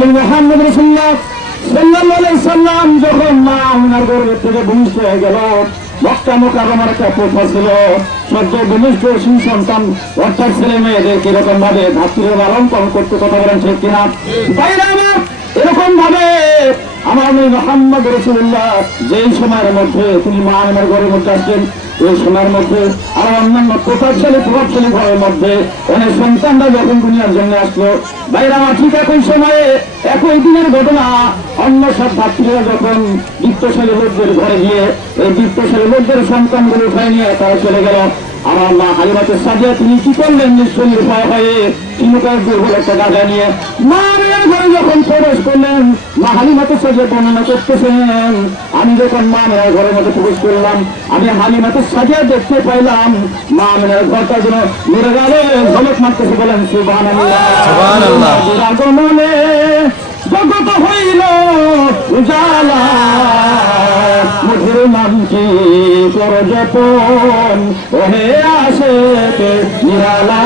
মোহাম্মদ রসুল্লাহ সন্তান, অর্থাৎ ছেলে মেয়েদের কীরকম ভাবে করতে কথা বলেন ঠিক কিনা? বাইরে আমার, এরকম আমার নবী মোহাম্মদ রসুল্লাহ যেই সময়ের মধ্যে তিনি মা আমার মধ্যে আসছেন এই সময়ের মধ্যে আর অন্যান্য প্রভাবশালী প্রভাবশালী ঘরের মধ্যে অনেক সন্তানরা যখন দুনিয়ার জন্য আসলো বাইরে আমার ঠিক একই সময়ে, একই দিনের ঘটনা, অন্য সব ভাতৃরা যখন বৃত্তশালী লোকদের ঘরে গিয়ে, এই বৃত্তশালী লোকদের সন্তানগুলো উঠায় নিয়ে তারা চলে গেল। আমার মা হালিমাতের সাজিয়া তিনি কি করলেন নিশ্চয়ই ভয় হয়ে চিনুকার দুর্বল একটা গাজা নিয়ে মা মেয়ের ঘরে যখন প্রবেশ করলেন মা হালিমাতের সাজিয়া বর্ণনা করতেছেন আমি যখন মা মেয়ের ঘরের মধ্যে প্রবেশ করলাম আমি হালিমাতের সাজিয়া দেখতে পাইলাম মা মেয়ের ঘরটা যেন মেরে গেলে ঝলক মারতেছে বলেন। আগমনে জগত হইল উজালা মধুর নামটি কর যতন ওহে আসে নিরালা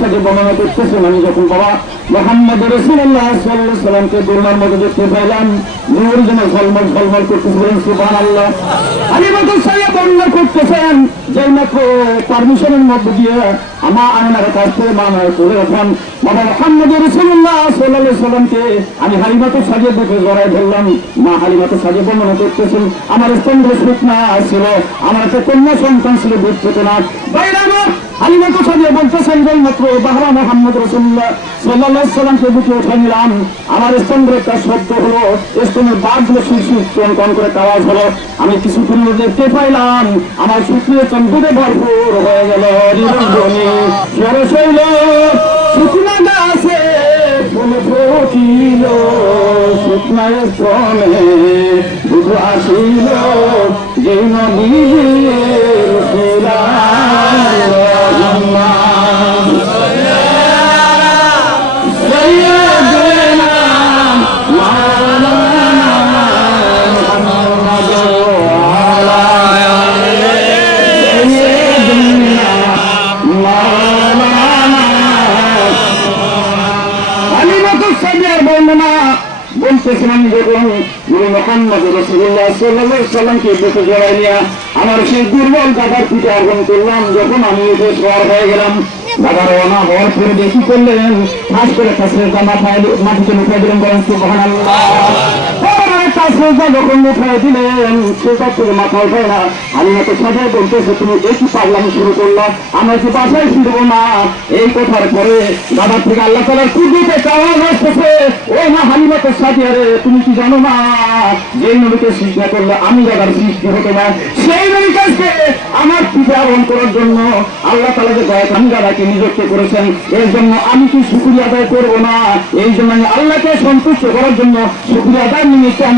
সাথে বর্ণনা করতেছেন আমি যখন বাবা মোহাম্মদ রসুল্লাহ সাল্লাহ সাল্লামকে দুর্নার মতো দেখতে পাইলাম ঝলমল ঝলমল আল্লাহ সাথে বর্ণনা করতেছেন যে পারমিশনের মধ্যে দিয়ে আমার আনার কাছ থেকে মানা করে ওঠান বাবা মোহাম্মদ রসুল্লাহ সাল্লাহ সাল্লামকে আমি হালিমাতের সাজিয়ে দেখে জড়াই ধরলাম। মা হালিমাতের সাজিয়ে বর্ণনা করতেছেন, আমার স্তম্ভ শুকনা ছিল, আমার একটা কন্যা সন্তান ছিল, বুঝতে না। বাইরে আমার হালিমাকে সাজিয়ে বলতেছেন যে মাত্র বাহরা মোহাম্মদ রসুল্লাহ সাল্লাহ সাল্লামকে বুকে উঠে নিলাম। আমার স্তম্ভের একটা শব্দ হলো, স্তম্ভের বাঘগুলো টন টন করে আওয়াজ হলো। আমি কিছু দূর দেখতে পাইলাম, আমার শুক্রিয় চন্দ্রে ভরপুর হয়ে গেল। নিরঞ্জনী শুকনা গাছে ফুল ফুটিল শুকনায় শ্রমে বুধ আসিল যে নদী শিলায়। اللهم বলতেছিলাম যখন গুরু মোহাম্মদ রসুল্লাহ সাল্লাহ সাল্লামকে বুকে জড়াই নিয়ে আমার সেই দুর্বল দাদার পিঠে আগুন করলাম যখন আমি সর হয়ে গেলাম দাদার অনা হওয়ার পরে দেখি করলেন ফাঁস করে ফাঁসের মাটিতে লুকিয়ে দিলেন বলেন, সুবহানাল্লাহ। তুমি কি জানো না যেই নবীকে সৃষ্টি করলে আমি দাদার সৃষ্টি হতো না সেই নবীকে আমার পিঠে আহ্বান করার জন্য আল্লাহ তালা যে কয়েক আমি দাদাকে নিযুক্ত করেছেন এর জন্য আমি কি শুক্রিয়া আদায় করব না? এই জন্য আল্লাহকে সন্তুষ্ট করার জন্য শুক্রিয়া আদায় নিমিত্তে আমি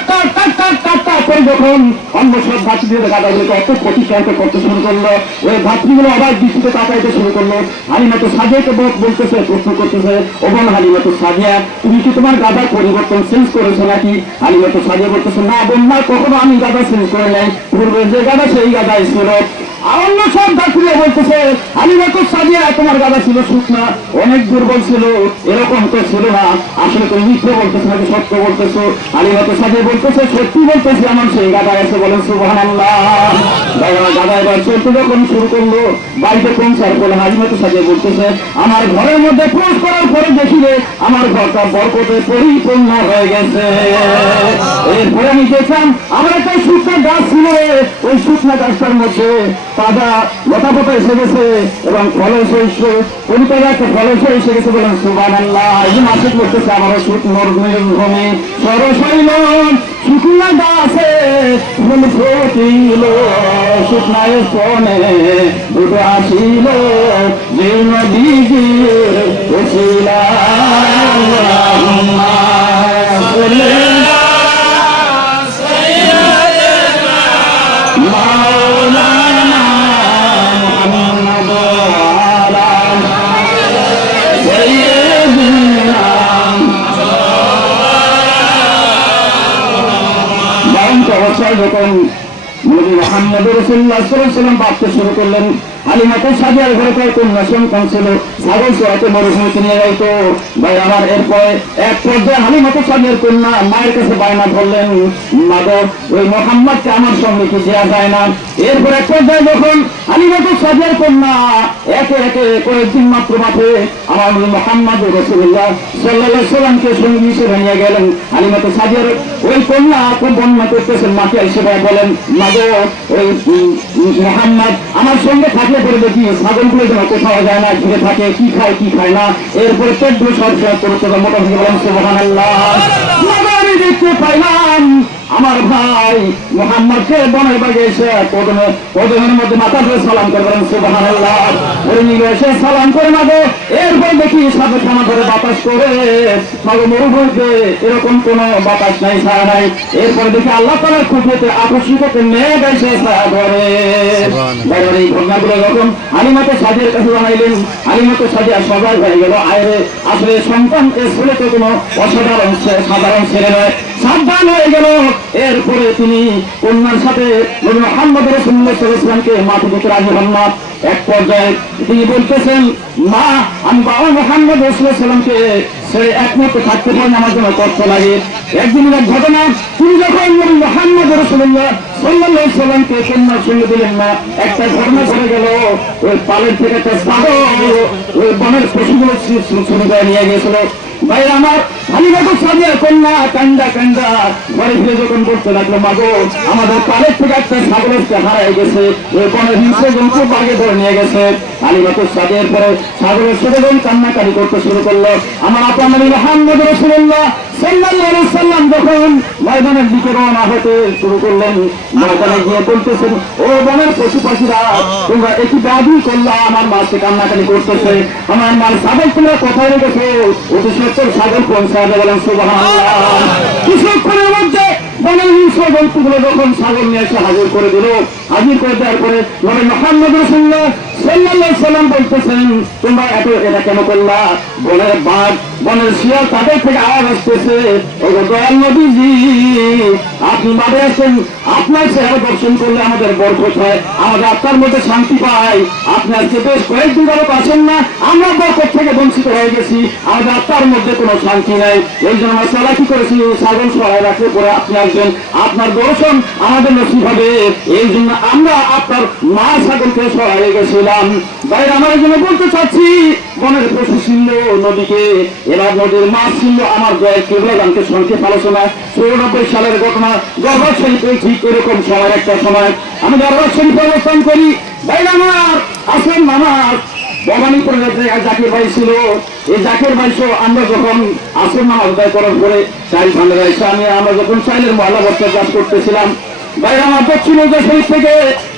করে যখন অন্য সব যাত্রীদের দাদাগুলোকে এত প্রতিক্রান্ত করতে শুরু করল, ওই ভাতৃগুলো আবার দৃষ্টিতে তাকাইতে শুরু করল। হালিমাতো সাজিয়াকে বোধ বলতেছে, প্রশ্ন করতেছে, ও বল হালিমাতো সাজিয়া, তুমি কি তোমার গাদার পরিবর্তন চেঞ্জ করেছ নাকি? হালিমাতো সাজিয়া বলতেছে, না বোন, না, কখনো আমি গাদা চেঞ্জ করে নাই। পূর্বে যে গাদা সেই গাদা ছিল। অন্য বলতেছে হালিমাতো সাজিয়া তোমার গাদা ছিল অনেক দুর্বল ছিল এরকম তো ছিল না। আসলে তুমি মিথ্যে নাকি সত্য বলতেছো? সাজিয়া বলতেছে, সত্যি বলতেছি আমার সেই গাদা এসে বলেন দাদা দাদা এবার চলতে যখন শুরু করল, বাড়িতে পরে সাজিয়ে বলতেছে, আমার ঘরের মধ্যে প্রবেশ করার পরে দেখিলে আমার ঘরটা বরকতে পরিপূর্ণ হয়ে গেছে। এরপরে আমি দেখলাম, আমার একটা শুকনো গাছ ছিল ওই শুকনা গাছটার মধ্যে তাজা লতা পাতা এসে গেছে এবং ফলস শস্য কবিতায় একটা ফলস এসে গেছে বলেন সুবান আল্লাহ এই করতেছে আমারও সুখ সরশৈল শুকনা ফুল ফুটিল, শুকনায় দুটো আসিল, যে নদীজির ওসিলা যখন নবী মোহাম্মদ রসুল্লাহ সাল্লাম ভাবতে শুরু করলেন। আমার এরপরে এক পর্যায়ে হালিমাকে সাজিয়ার কন্যা মায়ের কাছে বায়না ধরলেন মাদো ওই মোহাম্মদকে কয়েকদিন মাত্র মাঠে আমার মোহাম্মদ রসুল্লাহ সাল্লাহ সঙ্গী নিয়ে গেলেন। আলিমাকে সাজিয়ার ওই কন্যা বন্যা করতেছেন, মাকে হিসেবে বলেন মাদো ওই মোহাম্মদ আমার সঙ্গে থাকলে পরে দেখি ছাগলগুলো যেন কোথাও যায় না ঘিরে থাকে কি খায় কি খায় না। এরপরে চোদ্দ সব শেয়ার করে মোটামুটি বলেন সুবহান আল্লাহ দেখতে পাইলাম। আমার ভাই মোহাম্মদকে বনের বাগে এসে কদমে কদমের মধ্যে মাথা ধরে সালাম করে বলেন সুবহান আল্লাহ ওই নিয়ে এসে সালাম করে মাগো এরপর দেখি সাথে খানা ধরে বাতাস করে। মাগো মরুভূমিতে এরকম কোন বাতাস নাই ছায়া নাই। এরপরে দেখি আল্লাহ তালার খুঁজেতে আকস্মিক মেঘ এসে ছায়া ধরে এই ঘটনাগুলো যখন আলিমাকে সাজের কাছে জানাইলেন আলিমাকে সাজিয়া সবাই হয়ে গেল। আয়রে আসলে সন্তান এ ছেলে তো কোনো অসাধারণ সাধারণ ছেলে নয় সাবধান হয়ে গেল। এরপরে তিনি কন্যার সাথে মোহাম্মদ রসুল্লাহ সাল্লামকে মাটি দিতে রাজি হন না এক পর্যায়ে তিনি বলতেছেন মা আমি বাবা মোহাম্মদ রসুল্লাহ সাল্লামকে সে একমাত্র থাকতে পারেন আমার জন্য কষ্ট লাগে একদিনের এক ঘটনা তিনি যখন মোহাম্মদ রসুল্লাহ সাল্লাহ সাল্লামকে কন্যার সঙ্গে দিলেন না একটা ঘটনা ঘটে গেল ওই পালের থেকে একটা সাগর ওই বনের পশুগুলো করে নিয়ে গেছিল আমার সাজিয়া কন্যা, কান্দা কান্দা। ঘরে ফিরে যখন বলতে লাগল মাগো আমাদের পালের থেকে একটা গেছে। বনের হিংস্র জন্তু বাগে ধরে নিয়ে গেছে। আলিমাকে সাজিয়ার পরে কান্নাকারি করতে শুরু করল। আমার আপা নবী মোহাম্মদ রসুল্লাহ সাল্লাম যখন ময়দানের দিকে রওনা হতে শুরু করলেন, ময়দানে গিয়ে বলতেছেন, ও বনের পশু পাখিরা তোমরা একই দাবি করলা, আমার মাকে কান্নাকানি করতেছে, আমার মার ছাগল তোমরা কোথায় রেখেছো? ছাগল পৌঁছায় বলেন, সুবহানাল্লাহ। কিছুক্ষণের মধ্যে বনের হিংস্র জন্তুগুলো ছাগল নিয়ে এসে হাজির করে দিল, হাজির করে দেওয়ার পরে নবী মোহাম্মদ রসুল্লাহ সাল্লাল্লাহু সাল্লাম বলতেছেন, তোমরা এত এটা কেন করলা? বনের বাঘ না, আমরা বরকত থেকে বঞ্চিত হয়ে গেছি? আমাদের আত্মার মধ্যে কোনো শান্তি নাই। এই জন্য আমরা চলা কি করেছি? ছাগল সহায় রাখতে পরে আপনি আসবেন। আপনার দর্শন আমাদের নসিব হবে। এই জন্য আমরা আপনার মা ছাগলকে সহায় গেছিলাম বাইরে আমার জন্য বলতে চাচ্ছি বনের পশু ছিল নদীকে এবার নদীর মাছ ছিল আমার দয়া কেবল গানকে সংক্ষেপ আলোচনা চৌরানব্বই সালের ঘটনা গর্ভাত শরীফে ঠিক এরকম সময়, একটা সময়। আমি গর্ভাত শরীফে অবস্থান করি বাইরে আমার, আসেন আমার। ভবানীপুরের এক জাকির ভাই ছিল। এই জাকির ভাই আমরা যখন আসেন নামাজ আদায় করার পরে ভান্ডার এসে আমি, আমরা যখন চাইলের মহলা বস্তা চাষ করতেছিলাম, ভাই আমার দক্ষিণ উদয় থেকে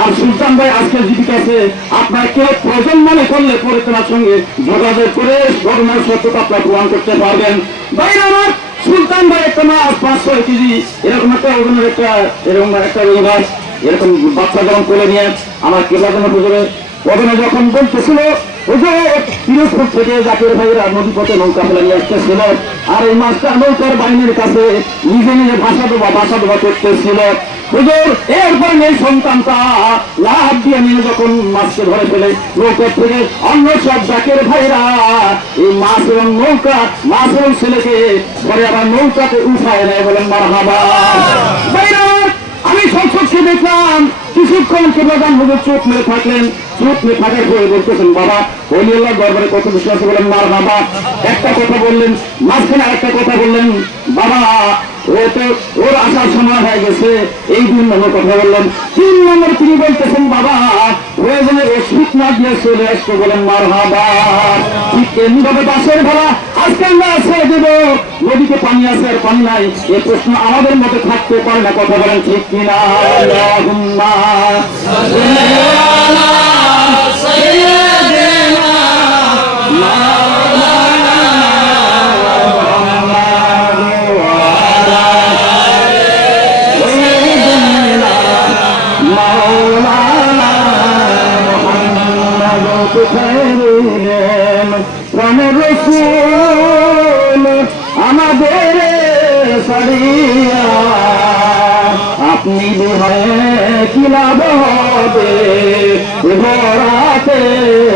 আর সুলতান ভাই আজকে জীবিত আছে আপনার কেউ প্রয়োজন মনে করলে পরে তোমার সঙ্গে যোগাযোগ করে ঘটনার সত্যতা আপনার প্রমাণ করতে পারবেন। আমার সুলতান ভাই একটা মাছ পাঁচ ছয় কেজি, এরকম একটা ওজনের একটা, এরকম একটা মাছ এরকম বাচ্চা যখন করে নিয়ে আমার কেবলা যেন পুজোরে ওখানে যখন বলতেছিল হুজুর পিরোজপুর থেকে জাকির ভাইয়েরা নদী পথে নৌকা ফেলে নিয়ে আসতেছিল, আর এই মাছটা নৌকার বাহিনীর কাছে নিজে নিজে ভাষা দেওয়া ভাষা দেওয়া করতেছিল। হুজুর, এরপর মেয়ে সন্তানটা লাভ দিয়ে নিয়ে যখন মাছকে ধরে ফেলে নৌকা থেকে অন্য সব ডাকের ভাইরা এই মাছ এবং নৌকা মাছ এবং ছেলেকে পরে আবার নৌকাতে উঠায় নেয় বলেন মার হাবা আমি সচক্ষে দেখলাম, কিছুক্ষণ প্রধান হুজুর চোখ মেরে থাকলেন চোখ মেরে থাকার পরে বলতেছেন, বাবা হলিউল্লাহ দরবারে কত বিশ্বাস বলেন মার বাবা একটা কথা বললেন, মাঝখানে একটা কথা বললেন, বাবা ও তো ওর আসার সময় হয়ে গেছে, এই দুই নম্বর কথা বললেন তিন নম্বর তিনি বলতেছেন, বাবা প্রয়োজনে ওষুধ না দিয়ে চলে আসতো বলেন মার বাবা ঠিক এমনি ভাবে বাসের ভাড়া আজকে আমরা ছেড়ে দেবো। নদীতে পানি আছে আর পানি নাই। এই প্রশ্ন আমাদের মধ্যে থাকতে পারে না, কথা বলেন ঠিক কিনা? আল্লাহুম্মা আপনি বিহয়ে কি লাভ হবে ঘোরাতে শুয়া